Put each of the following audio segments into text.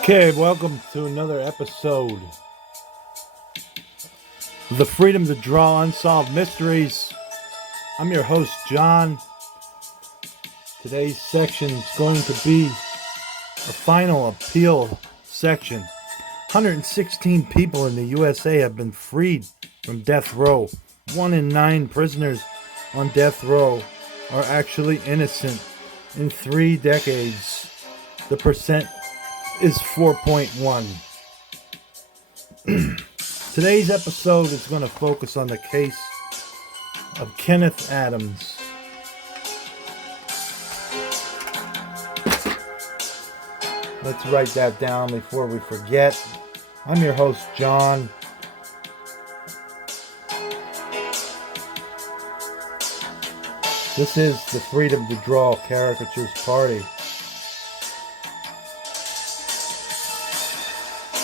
Okay, welcome to another episode of the Freedom to Draw Unsolved Mysteries. I'm your host, John. Today's section is going to be a final appeal section. 116 people in the USA have been freed from death row. 1 in 9 prisoners on death row are actually innocent. In 3 decades, the percent is 4.1. Today's episode is going to focus on the case of Kenneth Adams. Let's write that down before we forget. I'm your host, John. This is the Freedom to Draw Caricatures Party.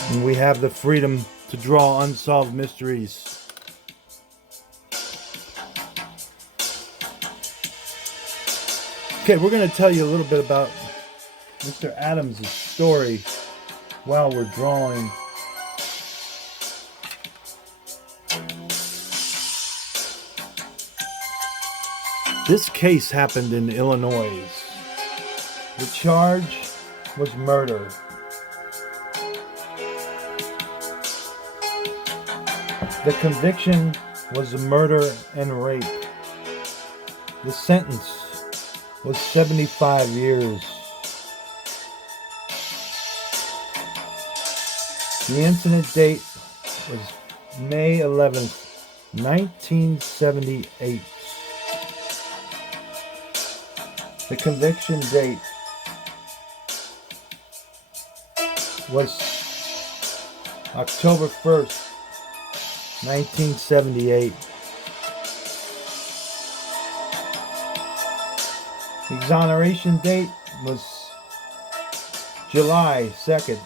And we have the freedom to draw unsolved mysteries. Okay, we're going to tell you a little bit about Mr. Adams' story while we're drawing. This case happened in Illinois. The charge was murder. The conviction was murder and rape. The sentence was 75 years. The incident date was May 11th, 1978. The conviction date was October 1st, 1978. The exoneration date was July 2nd,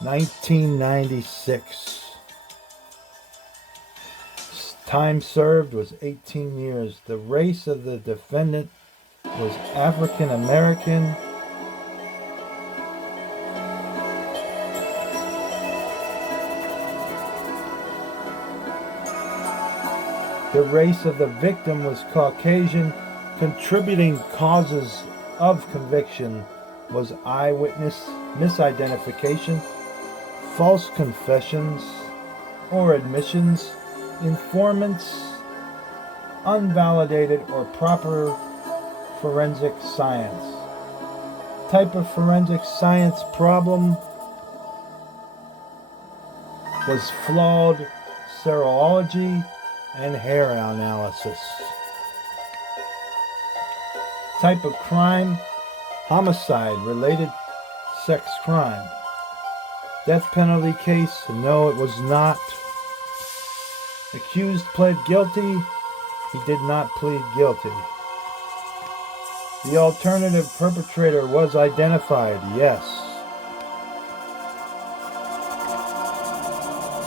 1996. Time served was 18 years. The race of the defendant was African American. The race of the victim was Caucasian. Contributing causes of conviction was eyewitness misidentification, false confessions or admissions, informants, unvalidated or proper forensic science. Type of forensic science problem was flawed serology and hair analysis. Type of crime, homicide, related sex crime. Death penalty case, no, it was not. Accused pled guilty, he did not plead guilty. The alternative perpetrator was identified, yes.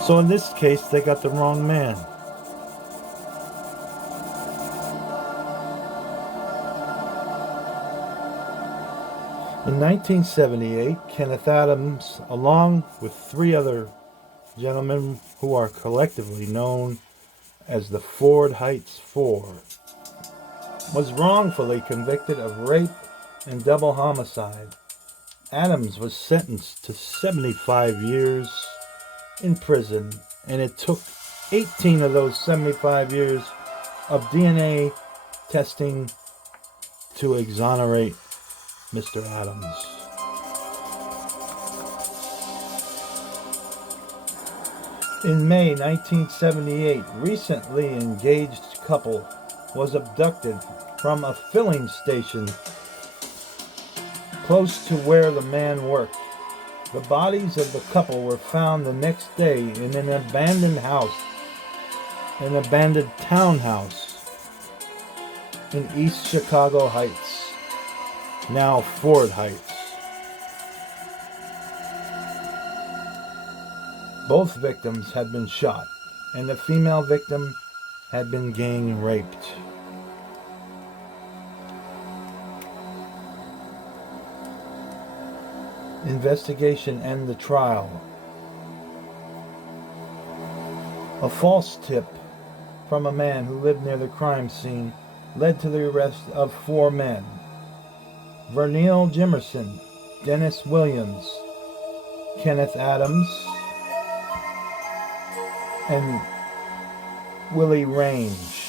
So in this case, they got the wrong man. In 1978, Kenneth Adams, along with 3 other gentlemen who are collectively known as the Ford Heights Four, was wrongfully convicted of rape and double homicide. Adams was sentenced to 75 years in prison, and it took 18 of those 75 years of DNA testing to exonerate Mr. Adams. In May 1978, recently engaged couple was abducted from a filling station close to where the man worked. The bodies of the couple were found the next day in an abandoned house, an abandoned townhouse in East Chicago Heights, now Ford Heights. Both victims had been shot, and the female victim had been gang raped. investigation and the trial. A false tip from a man who lived near the crime scene led to the arrest of 4 men: Vernil Jimerson, Dennis Williams, Kenneth Adams, and Willie Range.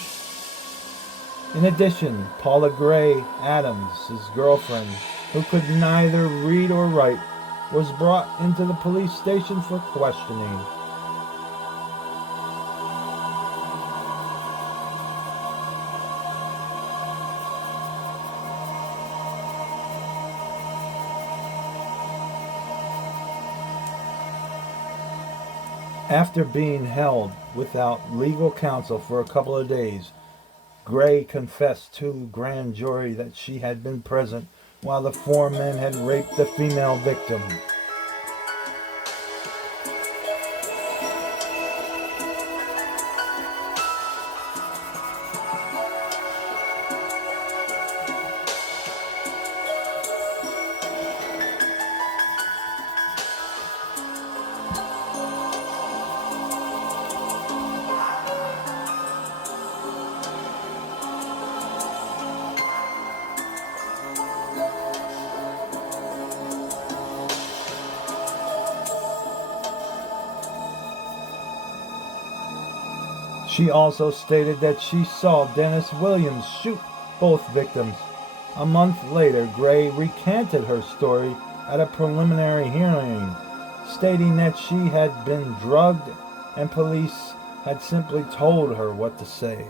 In addition, Paula Gray Adams, his girlfriend, who could neither read or write, was brought into the police station for questioning. After being held without legal counsel for a couple of days, Gray confessed to grand jury that she had been present while the 4 men had raped the female victim. She also stated that she saw Dennis Williams shoot both victims. A month later, Gray recanted her story at a preliminary hearing, stating that she had been drugged and police had simply told her what to say.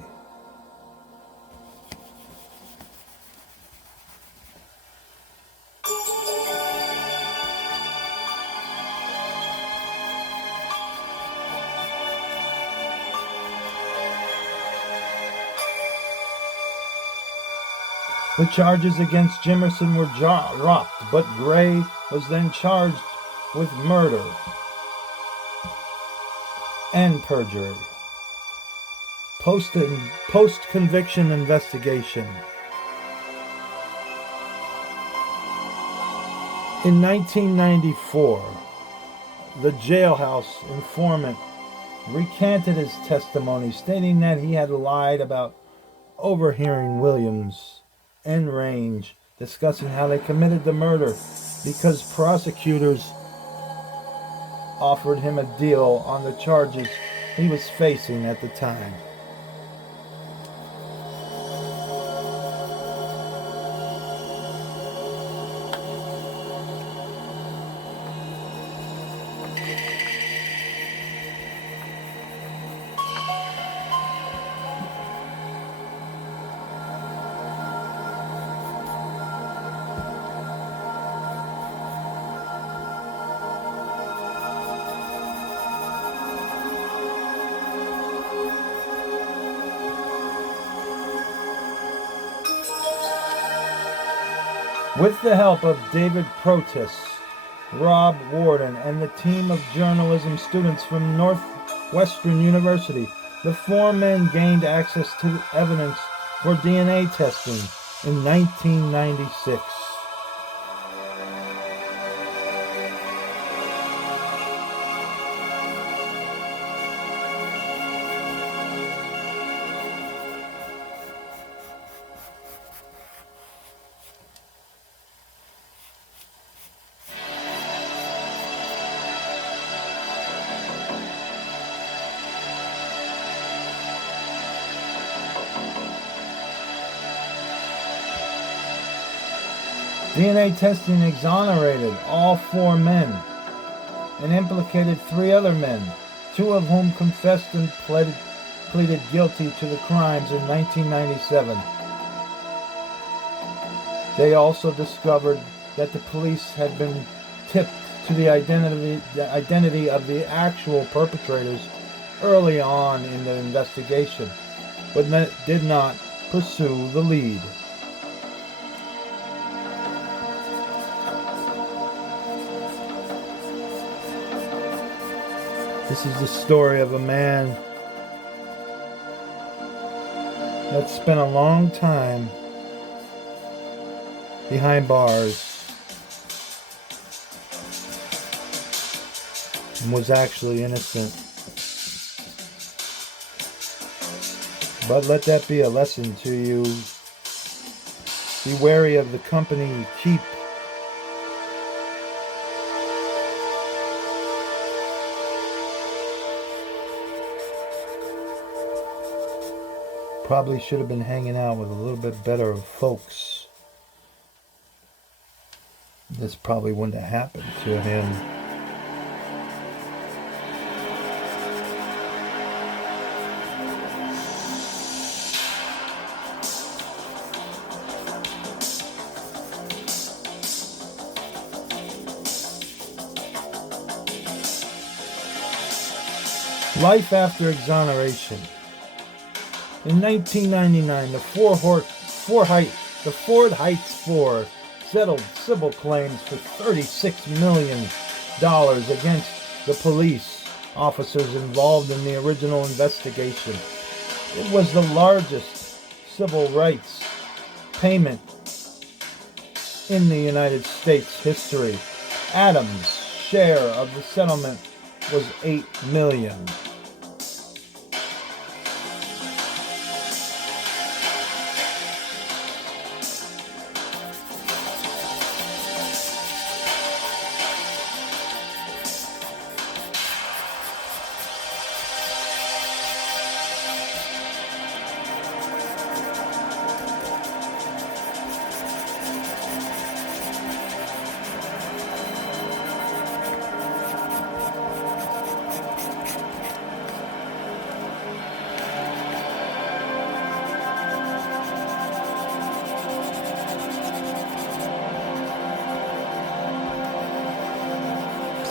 The charges against Jimerson were dropped, but Gray was then charged with murder and perjury. Post-conviction investigation. In 1994, the jailhouse informant recanted his testimony, stating that he had lied about overhearing Williams and Range discussing how they committed the murder because prosecutors offered him a deal on the charges he was facing at the time. With the help of David Protis, Rob Warden, and the team of journalism students from Northwestern University, the 4 men gained access to evidence for DNA testing in 1996. DNA testing exonerated all 4 men and implicated 3 other men, 2 of whom confessed and pleaded guilty to the crimes in 1997. They also discovered that the police had been tipped to the identity of the actual perpetrators early on in the investigation, but did not pursue the lead. This is the story of a man that spent a long time behind bars and was actually innocent. But let that be a lesson to you. Be wary of the company you keep. Probably should have been hanging out with a little bit better of folks. This probably wouldn't have happened to him. Life after exoneration. In 1999, the Ford Heights Four settled civil claims for $36 million against the police officers involved in the original investigation. It was the largest civil rights payment in the United States history. Adams' share of the settlement was $8 million.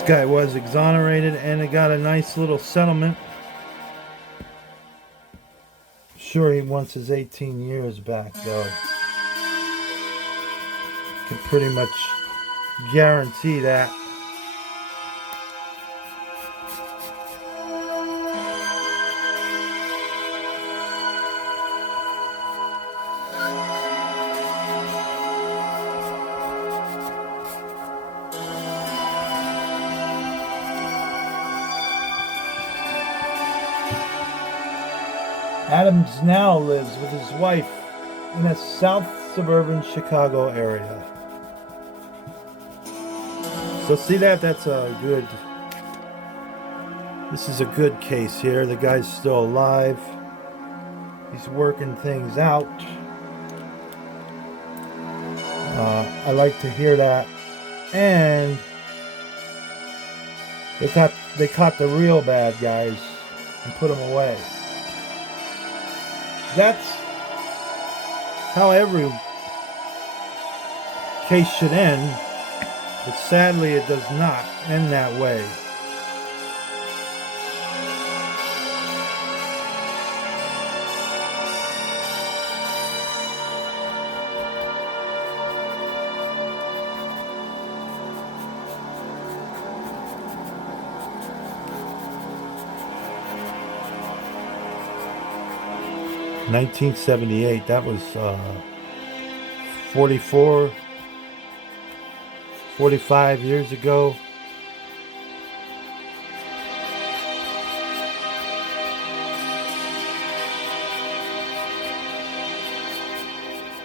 This guy was exonerated and it got a nice little settlement. Sure, he wants his 18 years back, though. Can pretty much guarantee that. Adams now lives with his wife in a south suburban Chicago area. So see that's a good, this is a good case here. The guy's still alive. He's working things out. I like to hear that. And they caught the real bad guys and put them away. That's how every case should end, but sadly it does not end that way. In 1978, that was 45 years ago.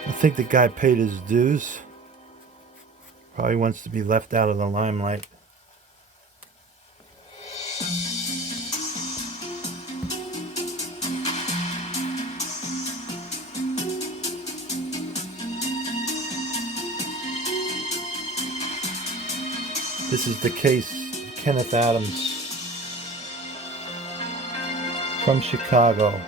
I think the guy paid his dues. Probably wants to be left out of the limelight. This is the case of Kenneth Adams from Chicago.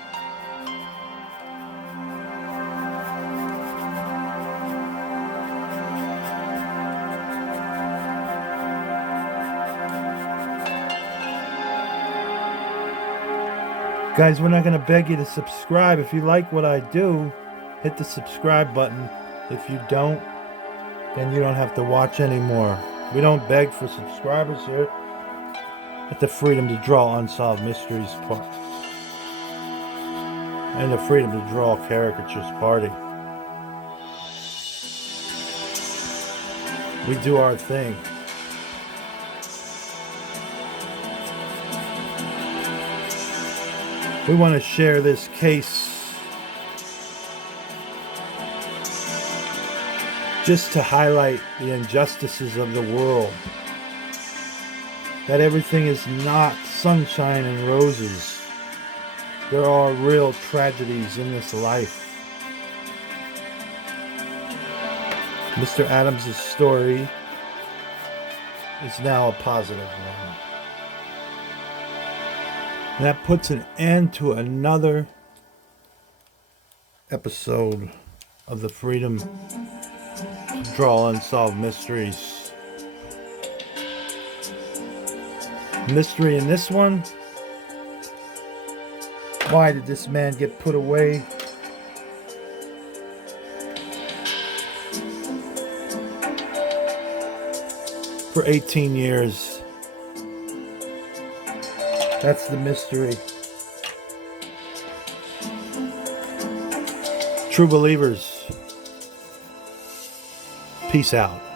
Guys, we're not going to beg you to subscribe. If you like what I do, hit the subscribe button. If you don't, then you don't have to watch anymore. We don't beg for subscribers here at the Freedom to Draw Unsolved Mysteries part and the Freedom to Draw Caricatures Party. We do our thing. We want to share this case just to highlight the injustices of the world. That everything is not sunshine and roses. There are real tragedies in this life. Mr. Adams' story is now a positive one. And that puts an end to another episode of the Freedom to Draw Unsolved Mysteries. Mystery in this one: why did this man get put away? For 18 years. That's the mystery. True believers, peace out.